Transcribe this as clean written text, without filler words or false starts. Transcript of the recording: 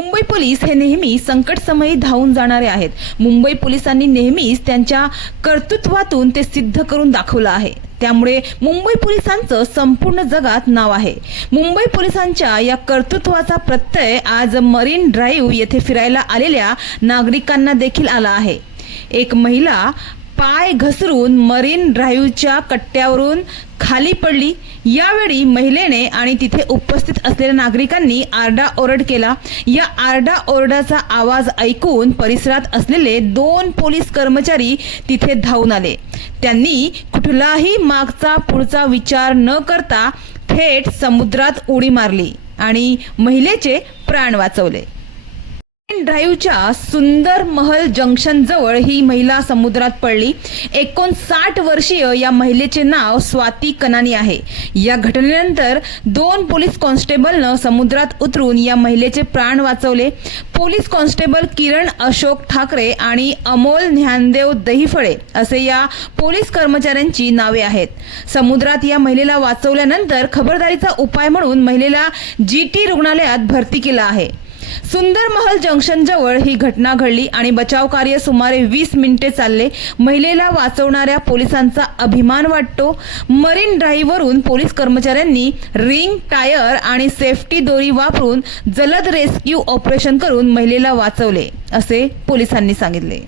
Mumbai police हे नेहमी संकट समयी धावून जाणारे आहेत। मुंबई पोलिसांनी नेहमीच त्यांच्या कर्तृत्वातून ते सिद्ध करून दाखवलं आहे। त्यामुळे मुंबई पोलिसांचं संपूर्ण जगात नाव आहे। मुंबई पोलिसांच्या या कर्तृत्वाचा प्रत्यय आज मरीन ड्राईव्ह येथे फिरायला आलेल्या नागरिकांना देखील आला आहे। एक महिला पाय घसरून मरीन ड्राईव्हच्या कट्ट्यावरून खाली पडली। यावेळी महिलेने आणि तिथे उपस्थित असलेल्या नागरिकांनी आरडाओरड केला। या आरडाओरडाचा आवाज ऐकून परिसरात असलेले 2 पोलीस कर्मचारी तिथे धावून आले। त्यांनी कुठलाही मागचा पुढचा विचार न करता थेट समुद्रात उडी मारली आणि महिलेचे प्राण वाचवले। ड्राईव्हच्या सुंदर महल जंक्शन जवळ ही महिला समुद्रात पडली। 59 वर्षीय या महिलेचे नाव स्वाती कनानी आहे। या घटनेनंतर 2 पोलीस कॉन्स्टेबलनं समुद्रात उतरून या महिलेचे प्राण वाचवले। पोलीस कॉन्स्टेबल किरण अशोक ठाकरे आणि अमोल ज्ञानदेव दहिफळे असे या पोलीस कर्मचाऱ्यांची नावे आहेत। समुद्रात या महिलेला वाचवल्यानंतर खबरदारीचा उपाय म्हणून महिलेला जीटी रुग्णालयात भरती केलं आहे। सुंदर महल जंक्शन जवळ ही घटना घडली आणि बचाव कार्य सुमारे 20 मिनिटे चालले। महिलेला वाचवणाऱ्या पोलिसांचा अभिमान वाटतो। मरीन ड्राईव्हवरून पोलीस कर्मचाऱ्यांनी रिंग, टायर आणि सेफ्टी दोरी वापरून जलद रेस्क्यू ऑपरेशन करून महिलेला वाचवले असे पोलिसांनी सांगितले।